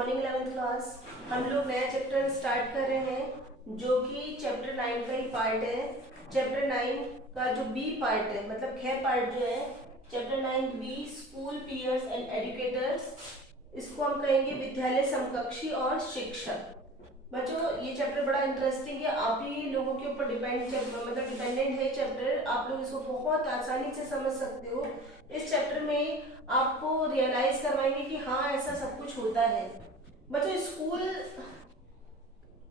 Morning 11th class. हम लोग नया चैप्टर स्टार्ट कर रहे हैं जो कि चैप्टर 9 का ही पार्ट है। चैप्टर 9 का जो बी पार्ट है, मतलब ख पार्ट जो है, chapter 9 B school peers and educators, इसको हम कहेंगे विद्यालय समकक्षी और शिक्षक। बच्चों ये चैप्टर बड़ा इंटरेस्टिंग है, आप ही लोगों के ऊपर डिपेंडेंट है चैप्टर। आप लोग इसको बहुत आसानी से समझ सकते हो। इस चैप्टर में आपको रियलाइज करवाएंगे कि हाँ ऐसा सब कुछ होता है। बच्चों स्कूल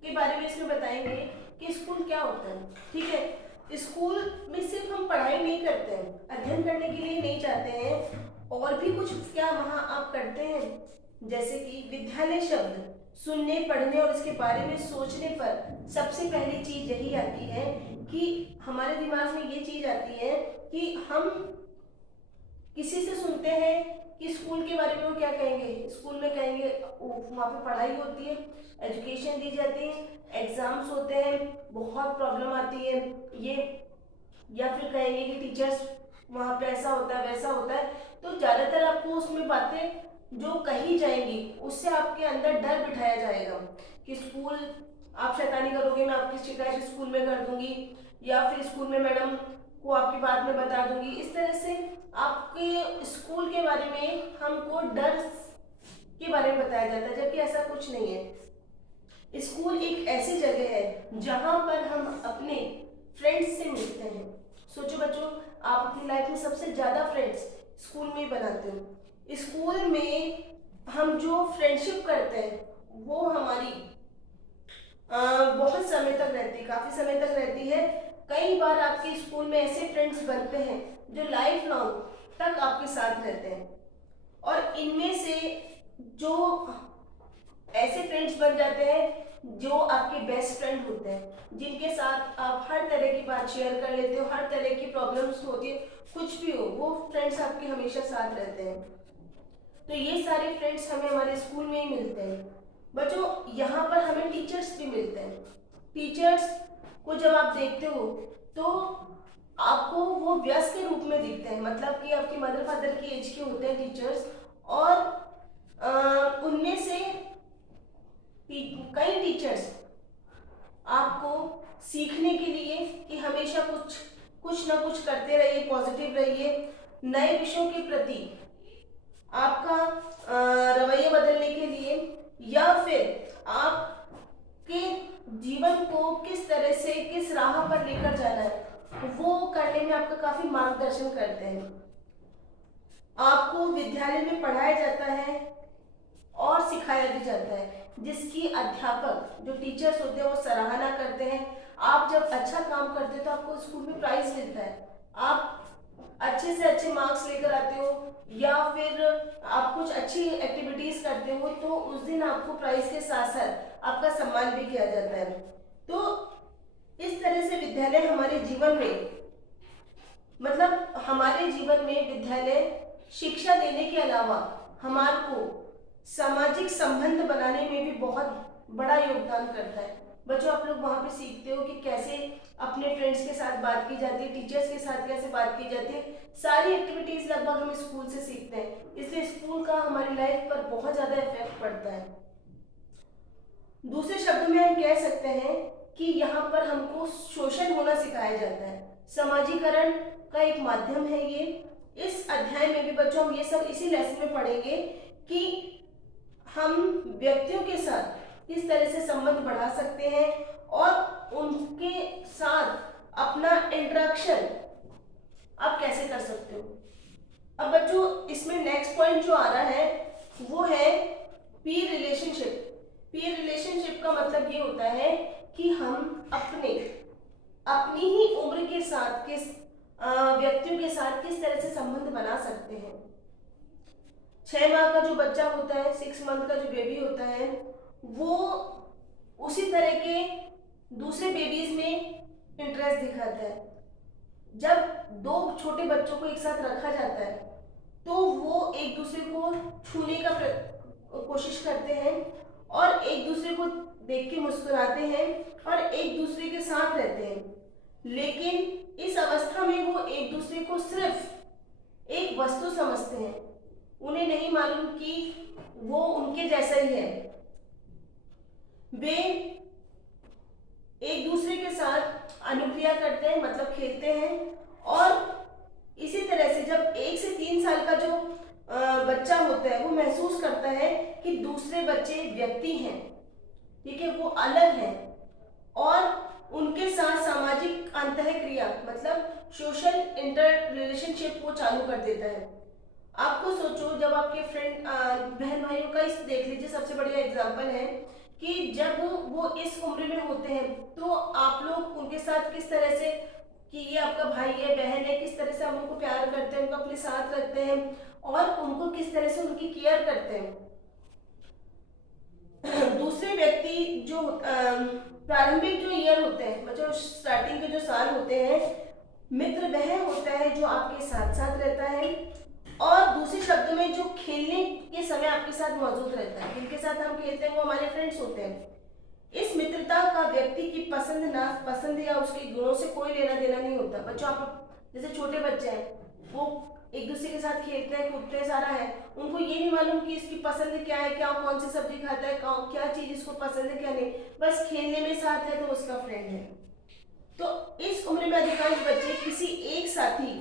के बारे में इसमें बताएंगे कि स्कूल क्या होता है। ठीक है, स्कूल में सिर्फ हम पढ़ाई नहीं करते हैं, अध्ययन करने के लिए नहीं जाते हैं, और भी कुछ क्या वहाँ आप करते हैं। जैसे कि विद्यालय शब्द सुनने, पढ़ने और इसके बारे में सोचने पर सबसे पहली चीज यही आती है कि हमारे दिमाग में ये चीज आती है कि हम किसी से सुनते हैं कि स्कूल के बारे में वो क्या कहेंगे। स्कूल में कहेंगे वहाँ पे पढ़ाई होती है, एजुकेशन दी जाती है, एग्जाम्स होते हैं, बहुत प्रॉब्लम आती है ये, या फिर कहेंगे कि टीचर्स वहाँ पे ऐसा होता है वैसा होता है। तो ज़्यादातर आपको उसमें बातें जो कही जाएंगी उससे आपके अंदर डर बिठाया जाएगा कि स्कूल आप शैतानी करोगे, मैं आपकी शिकायत स्कूल में कर दूंगी, या फिर स्कूल में मैडम को आपकी बात में बता दूंगी। इस तरह से आपके स्कूल के बारे में हमको डर के बारे में बताया जाता है, जबकि ऐसा कुछ नहीं है। स्कूल एक ऐसी जगह है जहां पर हम अपने फ्रेंड्स से मिलते हैं। सोचो बच्चों, आप अपनी लाइफ में सबसे ज्यादा फ्रेंड्स स्कूल में ही बनाते हो। स्कूल में हम जो फ्रेंडशिप करते हैं वो हमारी बहुत समय तक रहती है, काफी समय तक रहती है। कई बार आपके स्कूल में ऐसे फ्रेंड्स बनते हैं जो लाइफ लॉन्ग तक आपके साथ रहते हैं, और इनमें से जो ऐसे फ्रेंड्स बन जाते हैं जो आपके बेस्ट फ्रेंड होते हैं, जिनके साथ आप हर तरह की बात शेयर कर लेते हो, हर तरह की प्रॉब्लम्स होती है, कुछ भी हो, वो फ्रेंड्स आपके हमेशा साथ रहते हैं। तो ये सारे फ्रेंड्स हमें हमारे स्कूल में ही मिलते हैं। बच्चों यहाँ पर हमें टीचर्स भी मिलते हैं। टीचर्स को जब आप देखते हो तो आपको वो वयस्क के रूप में दिखते हैं, मतलब कि आपकी मदर फादर की एज के होते हैं टीचर्स, और उनमें से कई टीचर्स आपको सीखने के लिए कि हमेशा कुछ ना कुछ करते रहिए, पॉजिटिव रहिए, नए विषयों के प्रति आपका रवैया बदलने के लिए, या फिर आपके जीवन को किस तरह से किस राह पर लेकर जाना है वो करने में आपका काफी मार्गदर्शन करते हैं। आपको विद्यालय में पढ़ाया जाता है और सिखाया भी जाता है, जिसकी अध्यापक जो टीचर्स होते हैं वो सराहना करते हैं। आप जब अच्छा काम करते हो तो आपको स्कूल में प्राइज मिलता है, आप अच्छे से अच्छे मार्क्स लेकर आते हो, या फिर आप कुछ अच्छी एक्टिविटीज करते हो तो उस दिन आपको प्राइज के साथ साथ आपका सम्मान भी किया जाता है। तो इस तरह से विद्यालय हमारे जीवन में, मतलब हमारे जीवन में विद्यालय शिक्षा देने के अलावा हमारे को सामाजिक संबंध बनाने में भी बहुत बड़ा योगदान करता है। बच्चों आप लोग वहाँ पे सीखते हो कि कैसे अपने फ्रेंड्स के साथ बात की जाती है, टीचर्स के साथ कैसे बात की जाती है। सारी एक्टिविटीज लगभग हम स्कूल से सीखते हैं, इसलिए स्कूल का हमारी लाइफ पर बहुत ज्यादा इफेक्ट पड़ता है। दूसरे शब्दों में हम कह सकते हैं कि यहाँ पर हमको सोशल होना सिखाया जाता है, समाजीकरण का एक माध्यम है ये। इस अध्याय में भी बच्चों हम ये सब इसी लेसन में पढ़ेंगे कि हम व्यक्तियों के साथ किस तरह से संबंध बढ़ा सकते हैं और उनके साथ अपना इंटरेक्शन आप कैसे कर सकते हो। अब बच्चों इसमें नेक्स्ट पॉइंट जो आ रहा है वो है पीयर रिलेशनशिप। पीयर रिलेशनशिप का मतलब ये होता है कि हम अपनी ही उम्र के साथ किस व्यक्तियों के साथ किस तरह से संबंध बना सकते हैं। 6 माह का जो बच्चा होता है, 6 मंथ का जो बेबी होता है, वो उसी तरह के दूसरे बेबीज में इंटरेस्ट दिखाता है। जब दो छोटे बच्चों को एक साथ रखा जाता है तो वो एक दूसरे को छूने का कोशिश करते हैं और एक दूसरे को देख के मुस्कुराते हैं और एक दूसरे के साथ रहते हैं। लेकिन इस अवस्था में वो एक दूसरे को सिर्फ एक वस्तु समझते हैं। उन्हें नहीं मालूम कि वो उनके जैसा ही है। वे एक दूसरे के साथ अनुक्रिया करते हैं, मतलब खेलते हैं। और इसी तरह से जब 1 से 3 साल का जो बच्चा होता है वो महसूस करता है कि दूसरे बच्चे व्यक्ति हैं, ठीक है, वो अलग हैं, और उनके साथ सामाजिक अंतःक्रिया मतलब सोशल इंटर रिलेशनशिप वो चालू कर देता है। आपको सोचो, जब आपके फ्रेंड बहन भाइयों का इस देख लीजिए, सबसे बढ़िया एग्जांपल है कि जब वो इस उम्र में होते हैं तो आप लोग उनके साथ किस तरह से, कि ये आपका भाई है बहन है, किस तरह से हम उनको प्यार करते हैं, उनको अपने साथ रखते हैं और उनको किस तरह से उनकी केयर करते हैं। दूसरे व्यक्ति जो प्रारंभिक जो ईयर होते हैं, मतलब स्टार्टिंग के जो साल होते हैं, मित्र वह होता है जो आपके साथ साथ रहता है और दूसरे शब्दों में जो खेलने के समय आपके साथ मौजूद रहता है, जिनके साथ हम खेलते हैं वो हमारे फ्रेंड्स होते हैं। इस मित्रता का व्यक्ति की पसंद नापसंद या उसके गुणों से कोई लेना देना नहीं होता। बच्चों, आप जैसे छोटे बच्चे हैं, वो एक दूसरे के साथ खेलते हैं, कूदते हैं, सारा है, उनको ये नहीं मालूम कि इसकी पसंद क्या है, क्या कौन सी सब्जी खाता है, क्या चीज इसको पसंद है, क्या नहीं, बस खेलने में साथ है तो उसका फ्रेंड है। तो इस उम्र में अधिकांश बच्चे किसी एक साथी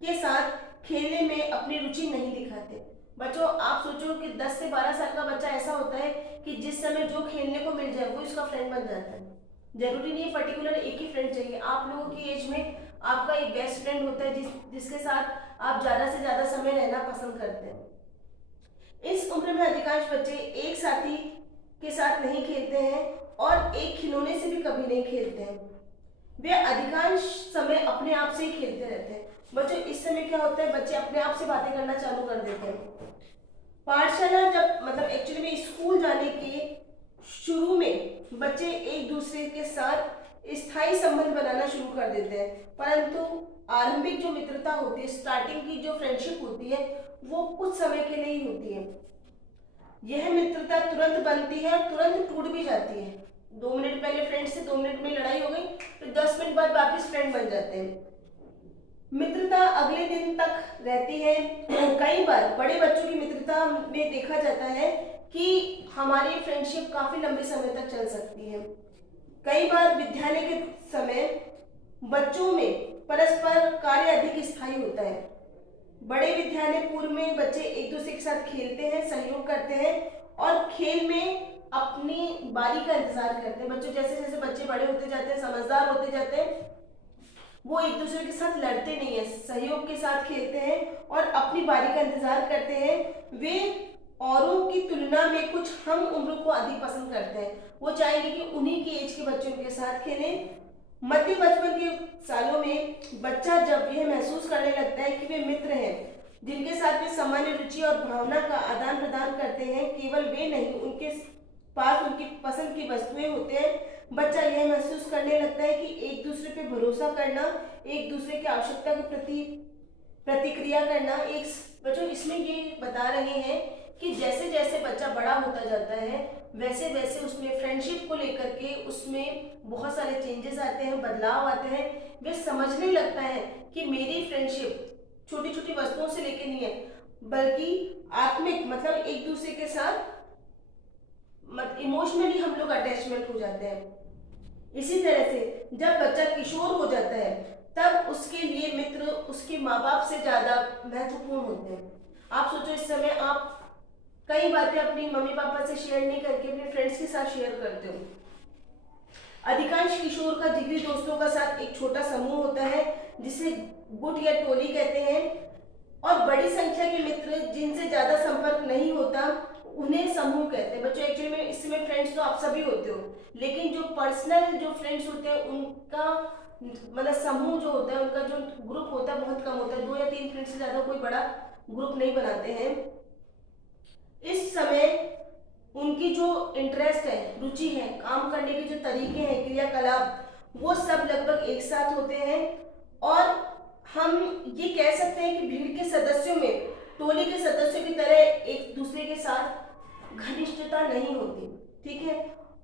के साथ खेलने में अपनी रुचि नहीं दिखाते। बच्चों, आप सोचो कि 10 से 12 साल का बच्चा ऐसा होता है कि जिस समय जो खेलने को मिल जाए वो इसका फ्रेंड बन जाता है। जरूरी नहीं है पर्टिकुलर एक ही फ्रेंड चाहिए। आप लोगों की एज में आपका एक बेस्ट फ्रेंड होता है जिसके साथ आप ज्यादा से ज्यादा समय रहना पसंद करते हैं। इस उम्र में अधिकांश बच्चे एक साथी के साथ नहीं खेलते हैं और एक खिलौने से भी कभी नहीं खेलते हैं। वे अधिकांश समय अपने आप से ही खेलते रहते हैं। बच्चों, इस समय क्या होता है, बच्चे अपने आप से बातें करना चालू कर देते हैं। पाठशाला जब मतलब एक्चुअली में स्कूल जाने के शुरू में बच्चे एक दूसरे के साथ स्थायी संबंध बनाना शुरू कर देते हैं, परंतु आरंभिक जो मित्रता होती है, स्टार्टिंग की जो फ्रेंडशिप होती है, वो कुछ समय के लिए ही होती है। यह मित्रता तुरंत बनती है और तुरंत टूट भी जाती है। 2 मिनट पहले फ्रेंड से 2 मिनट में लड़ाई हो गई, फिर 10 मिनट बाद वापस फ्रेंड बन जाते हैं। मित्रता अगले दिन तक रहती है। कई बार बड़े बच्चों की मित्रता में देखा जाता है कि हमारी फ्रेंडशिप काफी लंबे समय तक चल सकती है। कई बार विद्यालय के समय बच्चों में परस्पर कार्य अधिक स्थायी होता है। बड़े विद्यालय पूर्व में बच्चे एक दूसरे के साथ खेलते हैं, सहयोग करते हैं और खेल में अपनी बारी का इंतजार करते हैं। बच्चों, जैसे जैसे बच्चे बड़े होते जाते हैं, समझदार होते जाते हैं, वो एक दूसरे के साथ लड़ते नहीं है, सहयोग के साथ खेलते हैं और अपनी बारी का इंतजार करते हैं। वे औरों की तुलना में कुछ हम उम्र को अधिक पसंद करते हैं। वो चाहेंगे कि उन्हीं की एज के बच्चों के साथ खेलें। मध्य बचपन के सालों में बच्चा जब यह महसूस करने लगता है कि वे मित्र हैं जिनके साथ वे सामान्य रुचि और भावना का आदान प्रदान करते हैं, केवल वे नहीं, उनके पास उनकी पसंद की वस्तुएं होते हैं, बच्चा यह महसूस करने लगता है कि एक दूसरे पे भरोसा करना, एक दूसरे की आवश्यकता के प्रति प्रतिक्रिया करना। एक बच्चों, इसमें ये बता रहे हैं कि जैसे जैसे बच्चा बड़ा होता जाता है वैसे वैसे उसमें फ्रेंडशिप को लेकर के उसमें बहुत सारे चेंजेस आते हैं, बदलाव आते हैं। वे समझने लगता है कि मेरी फ्रेंडशिप छोटी छोटी वस्तुओं से लेकर नहीं है, बल्कि आत्मिक मतलब एक दूसरे के साथ इमोशनली हम लोग अटैचमेंट हो जाते हैं। इसी तरह से जब बच्चा किशोर हो जाता है तब उसके लिए मित्र उसके माँ बाप से ज्यादा महत्वपूर्ण होते हैं। आप सोचो, इस समय आप कई बातें अपनी मम्मी पापा से शेयर नहीं करके अपने फ्रेंड्स के साथ शेयर करते हो। अधिकांश किशोर का जिगरी दोस्तों का साथ एक छोटा समूह होता है जिसे गुट या टोली कहते हैं, और बड़ी संख्या के मित्र जिनसे ज्यादा संपर्क नहीं होता उन्हें समूह कहते हैं। बच्चों, एक्चुअली में इसमें फ्रेंड्स तो आप सभी होते हो, लेकिन जो पर्सनल जो फ्रेंड्स होते हैं उनका मतलब समूह जो होता है, उनका जो ग्रुप होता है बहुत कम होता है। 2 या 3 फ्रेंड्स से ज्यादा कोई बड़ा ग्रुप नहीं बनाते हैं। इस समय उनकी जो इंटरेस्ट है, रुचि है, काम करने के जो तरीके हैं, क्रियाकलाप, वो सब लगभग एक साथ होते हैं। और हम ये कह सकते हैं कि भीड़ के सदस्यों में टोली के सदस्यों की तरह एक दूसरे के साथ घनिष्ठता नहीं होती, ठीक है।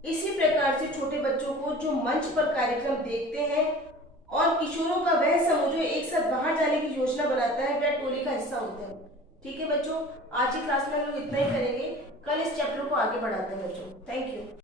इसी प्रकार से छोटे बच्चों को जो मंच पर कार्यक्रम देखते हैं और किशोरों का वह समूह जो एक साथ बाहर जाने की योजना बनाता है, वह टोली का हिस्सा होते हैं। ठीक है बच्चों, आज की क्लास में हम लोग इतना ही करेंगे। कल इस चैप्टर को आगे बढ़ाते हैं बच्चों। Thank you.